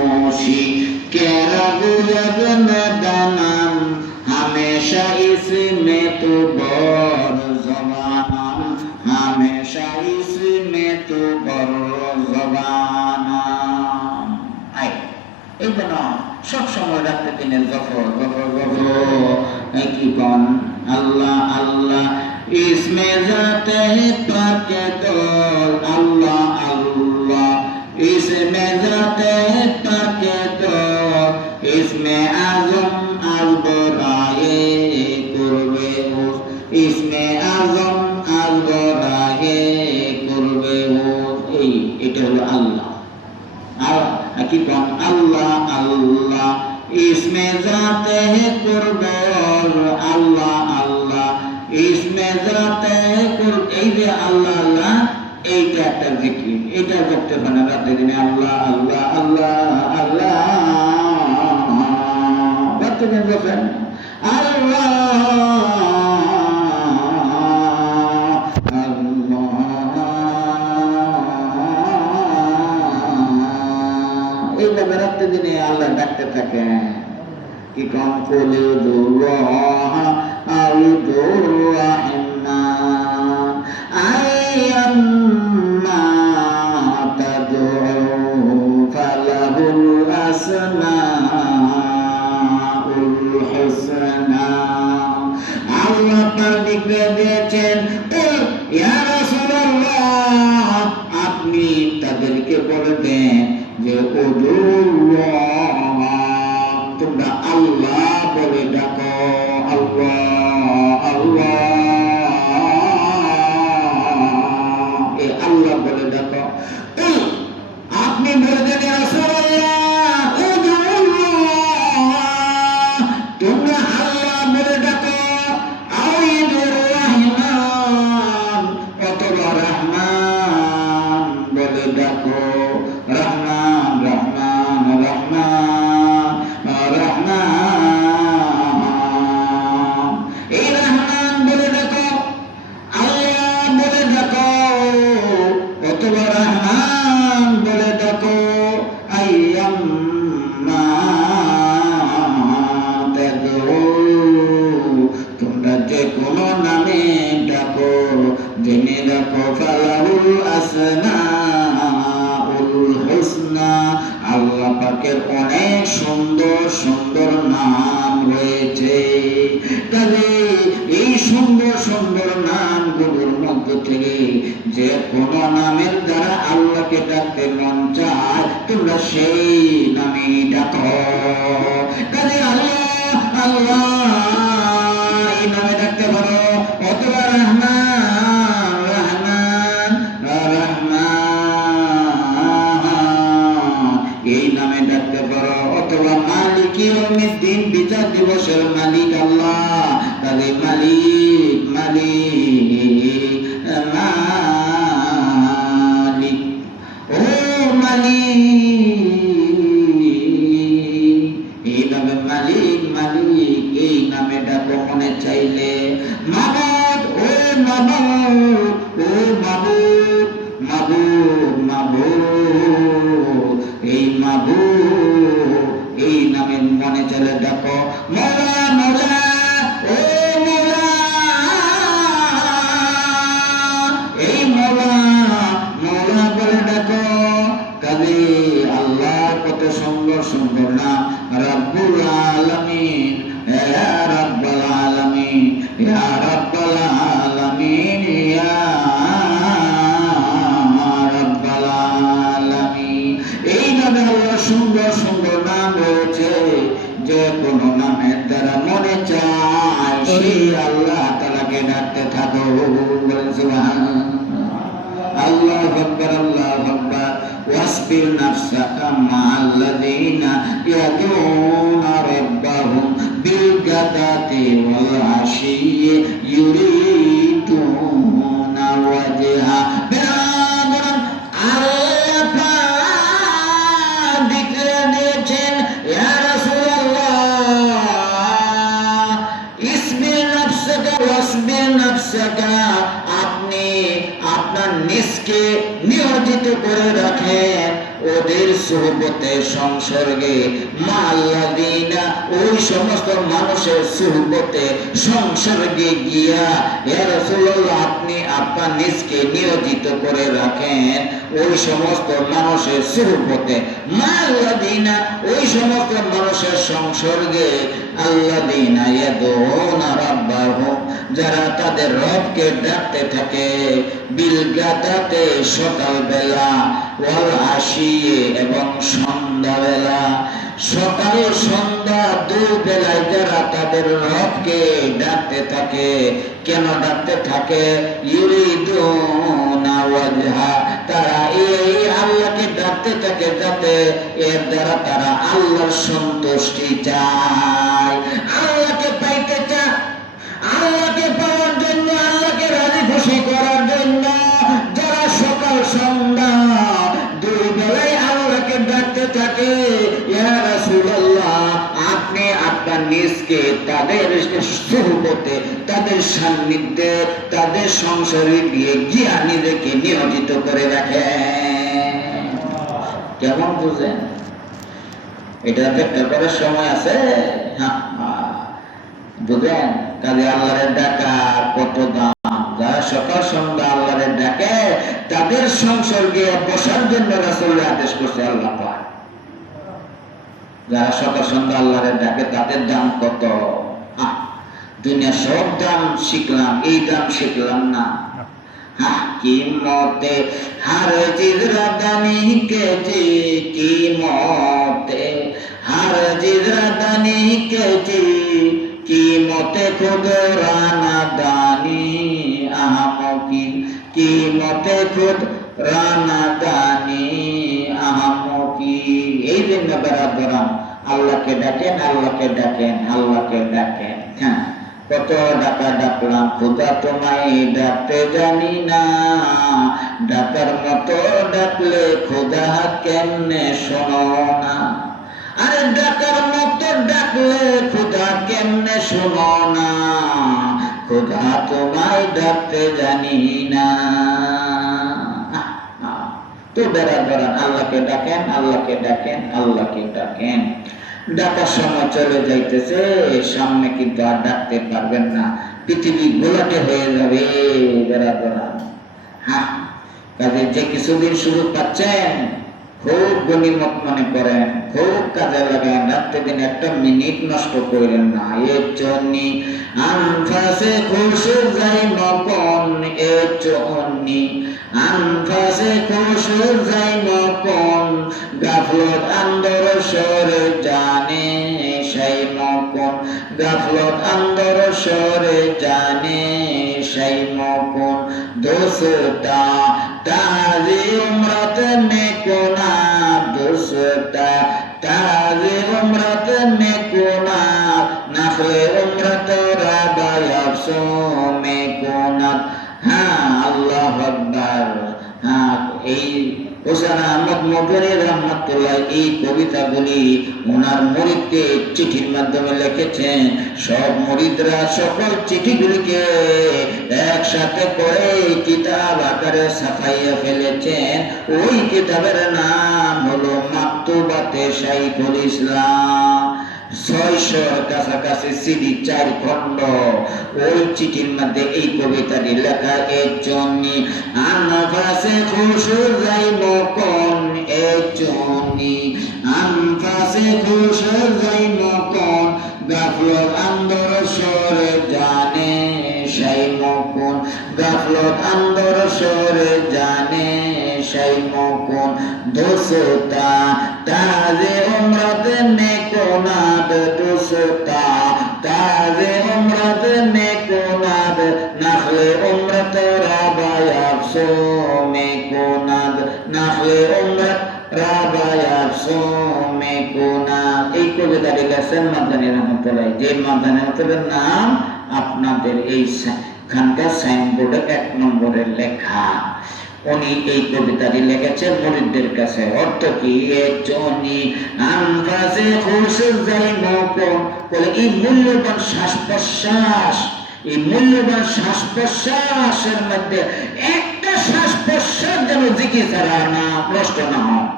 खामोशी के रग में दनम हमेशा इसमें तू बर ज़बानम हमेशा इसमें तू बर ज़बानम। आई এই জন্য সব সময় রাখতে দিনের গফর গফর গফর কি কোন আল্লাহ আল্লাহ इसमें जाते पाक तो अल्लाह अल्लाह इसमें जाते पाक तो इसमें आज़म अल-बराए कुर्बे इसमें आज़म अल-बराए कुर्बे এটা হলো আল্লাহ আর কি কোন আল্লাহ আল্লাহ इसमें जाते हैं कुर्बे अल्लाह अल्लाह इसमें जाते हैं कुर्ब এই যে আল্লাহ আল্লাহ এইটা একটা জিকির এটা করতে পারে রাতে দিনে আল্লাহ আল্লাহ আল্লাহ আল্লাহ রাতে দিনে বলেন আল্লাহ এইভাবে রাতে দিনে আল্লাহ ডাকতে থাকে কি কম ফুলে দুল্লাহ আউদুর রহমান আইয়াম্মা তাদউ ফালাহুল আসমাউল হুসনা। আল্লাহ পাক দিয়েছেন ইয়া রাসূলুল্লাহ আপনি তাদেরকে বলবেন যে উদুল্লাহ তোমরা আল্লাহ বলে ডাকো আল্লাহ আল্লাহ এ আল্লাহ বলে ডাকো আপনি বলে দেন রাসূলুল্লাহ উদুল্লাহ তোমরা আল্লাহ বলে ডাকো আউদুর রহমান অথবা রহমান বলে ডাকো রহমান রহমান রহমান রহমান এই রহমান বলে ডাকো আল্লাহ বলে ডাকো অথবা রহমান বলে ডাকো আইয়াম্মা তাদউ তোমরা যে কোনো নামে ডাকো জেনে রাখো ফালাহুল আসমাউল হুসনা আল্লাহ পাকের অনেক সুন্দর সুন্দর নাম রয়েছে। তবে এই সুন্দর সুন্দর নামগুলোর মধ্যে থেকে যে কোন নামের দ্বারা আল্লাহকে ডাকতে মন চায় তোমরা সেই নামে ডাকো। তবে আল্লাহ আল্লাহ এই নামে ডাকতে পারো অথবা রহমান রহমান রহমান এই নামে ডাকতে পারো অথবা মালিক ইয়াউমিদ্দিন বিচার দিবসের মালিক আল্লাহ তাহলে মালিক মালিক মালিক ও মালিক এই নামে মালিক মালিক এই নামে ডাকো মনে চাইলে মাবুদ ও মাবুদ ও মাবুদ মাবুদ মাবুদ এই মাবুদ এই নামে মনে চলে ডাকো মওলা মওলা ও মওলা এই মওলা মওলা বলে ডাকো। তবে আল্লাহ কত সুন্দর সুন্দর নাম রব্বুল আলামিন ইয়া রব্বুল আলামিন ইয়া রব্বুল আলামিন ইয়া রব্বুল আলামিন এই নামে আল্লাহ সুন্দর সুন্দর নাম রয়েছে যে কোনো নামের দ্বারা মনে চায় সেই আল্লাহ তাআলাকে ডাকতে থাকো বলেন সুবহানাল্লাহ আল্লাহু আকবার আল্লাহু আকবার ওয়াসবির নাফসাকা মা'আল্লাযীনা ইয়াদউনা রাব্বাহুম বিল গাদাতি ওয়াল আশিয়্যি ইউরিদুনা ওয়াজহা আল্লাহ পাক দিকরে দিয়েছেন ইয়া রাসূলুল্লাহ ইসবির নাফসাকা ওয়াসবির নাফসাকা আপনি আপনার নিজকে নিয়োজিত করে রাখেন ওদের সুহবতে সংসর্গে মাল্লাযিনা ওই সমস্ত মানুষের সুহবতে সংসর্গে গিয়া ইয়া রাসূলুল্লাহ আপনি আপনার নিজকে নিয়োজিত করে রাখেন ওই সমস্ত মানুষের সুহবতে মাল্লাযিনা ওই সমস্ত মানুষের সংসর্গে আল্লাযিনা ইয়াদউনা রাব্বাহুম যারা তাদের রবকে ডাকতে থাকে বিলগাদাতে সকালবেলা ওয়াল আশিয়ে এবং সন্ধ্যাবেলা সকাল সন্ধ্যা দুই বেলায় যারা তাদের রবকে ডাকতে থাকে কেন ডাকতে থাকে ইউরিদুনা ওয়াজহা তারা এই আল্লাহকে ডাকতে থাকে যাতে এর দ্বারা তারা আল্লাহর সন্তুষ্টি চায় আল্লাহকে পাইতে চায় আল্লাহকে পাওয়ার জন্য আল্লাহকে রাজি খুশি করার জন্য যারা সকাল সন্ধ্যা দুই বেলায় আল্লাহকে ডাকতে থাকে ইয়া রাসূলুল্লাহ আপনি আপনার নিজকে তাদের সুহবতে তাদের সান্নিধ্যে তাদের সংসারে গিয়া নিজেকে নিয়োজিত করে রাখেন কেমন বুঝেন এটা ব্যাখ্যা করার সময় আছে বুঝেন কাজে আল্লাহরের ডাকা কত দাম যারা সকাল সন্ধ্যা আল্লাহরের ডাকে তাদের সংসর্গে বসার জন্য রাসূল আদেশ করছে আল্লাহ পাক যারা সকাল সন্ধ্যা আল্লাহরের ডাকে তাদের দাম কত দুনিয়া সব দাম শিখলাম এই দাম শিখলাম না কিমতে হার জিজরা দানি কেজি কিমতে হার জিজরা দানি কেজি কিমতে খুদরানা দানি আহমকি কিমতে খুদরানা দানি আহমকি এই জন্য বেরাদরাম আল্লাহকে ডাকেন আল্লাহকে ডাকেন আল্লাহকে ডাকেন হ্যাঁ কত ডাকা ডাকলাম খোদা তোমায় ডাকতে জানি না ডাকার মতো ডাকলে খোদা কেমনে শোনো না আরে ডাকার মতো ডাকলে খোদা কেমনে শোনো না খোদা তোমায় ডাকতে জানি না তো বেরাদরান আল্লাহকে ডাকেন আল্লাহকে ডাকেন আল্লাহকে ডাকেন ডাকার সময় চলে যাইতেছে সামনে কিন্তু আর ডাকতে পারবেন না পৃথিবী গোলাটে হয়ে যাবে বেরাদরান কাজে যে কিছুদিন সুযোগ পাচ্ছেন খুব গনিমত মনে করেন খুব কাজে লাগান রাত্রে দিন একটা মিনিট নষ্ট করেন না এর জন্য আনফাসে খুশু যাই মপন এর জন্য আনফাসে খুশু যাই মপন গাফলত আন্দর সরে জানে সেই মপন গাফলত আন্দর সরে জানে সেই মপন দোসতা তাজি উমরাত মে কোনা দোসতা তাজি উমরাত মে কোনা নাখলে উমরাত রাবায়াবসু মে কোনা আল্লাহু আকবার এই হোসেন আহমদ মদনী রহমাতুল্লাহ এই কবিতাগুলি ওনার মুরিদকে চিঠির মাধ্যমে লিখেছেন সব মুরিদরা সকল চিঠিগুলিকে একসাথে করে কিতাব আকারে ছাপাইয়া ফেলেছেন ওই কিতাবের নাম হলো মাকতুবাতে শাইখুল ইসলাম 600-র কাছাকাছি সিডি 4 খণ্ড ওই চিঠির মধ্যে এই কবিতাটি লেখা এর জন্য আনফাসে খুশু যাই মকন এর জন্য আনফাসে খুশু যাই মকন গাফলত আন্দর সরে জানে সেই মকন গাফলত আন্দর সরে জানে সেই মকন দোসতা তাজে উমরাত মে কোনাদ দোসতা তাজে উমরাত মে কোনাদ নাখলে উমরাত রাবায়াবসু মে কোনাদ নাখলে উমরাত রাবায়াবসু মে কোনাদ এই কবিতা লিখেছেন মাদানী রহমাতুল্লাহ যে মাদানী রহমাতুল্লাহর নাম আপনাদের এই খানকার সাইনবোর্ডে 1 নম্বরের লেখা উনি এই কবিতাটি লিখেছেন মুরিদদের কাছে অর্থ কি এর জন্য আনফাসে খুশু যাই মকন বলে এই মূল্যবান শ্বাস প্রশ্বাস এই মূল্যবান শ্বাস প্রশ্বাসের মধ্যে একটা শ্বাস প্রশ্বাস যেন জিকির ছাড়া না নষ্ট না হয়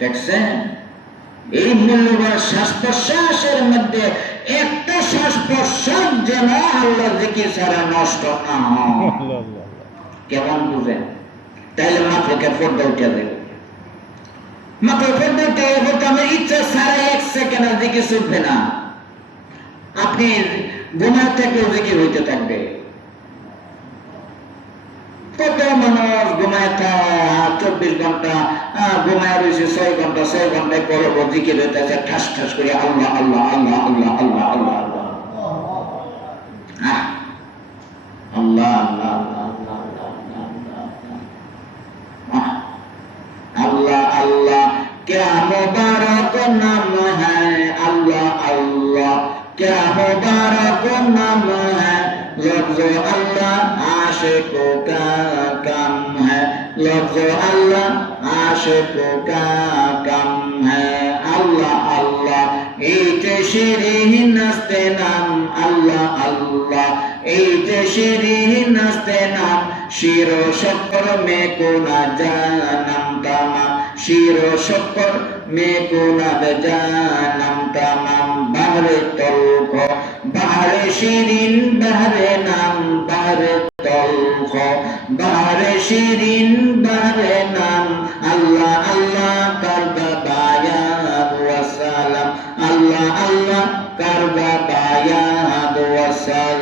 দেখছেন এই মূল্যবান শ্বাস প্রশ্বাসের মধ্যে একটা শ্বাস প্রশ্বাস যেন আল্লাহ জিকির ছাড়া নষ্ট না হয়। কেমন বুঝেন? তাইলে মাত্রকে পর্দা উঠে যাবে, মাত্র পর্দা উঠে আমার ইচ্ছা ছাড়া এক সেকেন্ড আর জিকির ছুটবে না। আপনি ঘুমার থেকেও জিকির হইতে থাকবে। কত মানুষ ঘুমায় 24 ঘন্টা ঘুমায় রয়েছে, 6 ঘন্টা 6 ঘন্টায় করবো জিকির হইতেছে ঠাস ঠাস করে আল্লাহ আল্লাহ আল্লাহ আল্লাহ আল্লাহ আল্লাহ আল্লাহ আল্লাহ আল্লাহ আল্লাহ আল্লাহ क्या मुबारक नाम है अल्लाह अल्लाह क्या मुबारक नाम है लफ्ज़ अल्लाह आशिकों का कम है लफ्ज़ अल्लाह आशिकों का कम है अल्लाह अल्लाह इते शिरीन नस्ते नाम अल्लाह अल्लाह इते शिरीन नस्ते नाम शिरो शक्कर में को ना जानम तमाम शिरो शक्कर में को ना जानम तमाम bahre tolko bahre shirin bahre nam bahre tolko bahre shirin bahre nam Allah Allah karba bayat wassalam Allah Allah karba bayat wassalam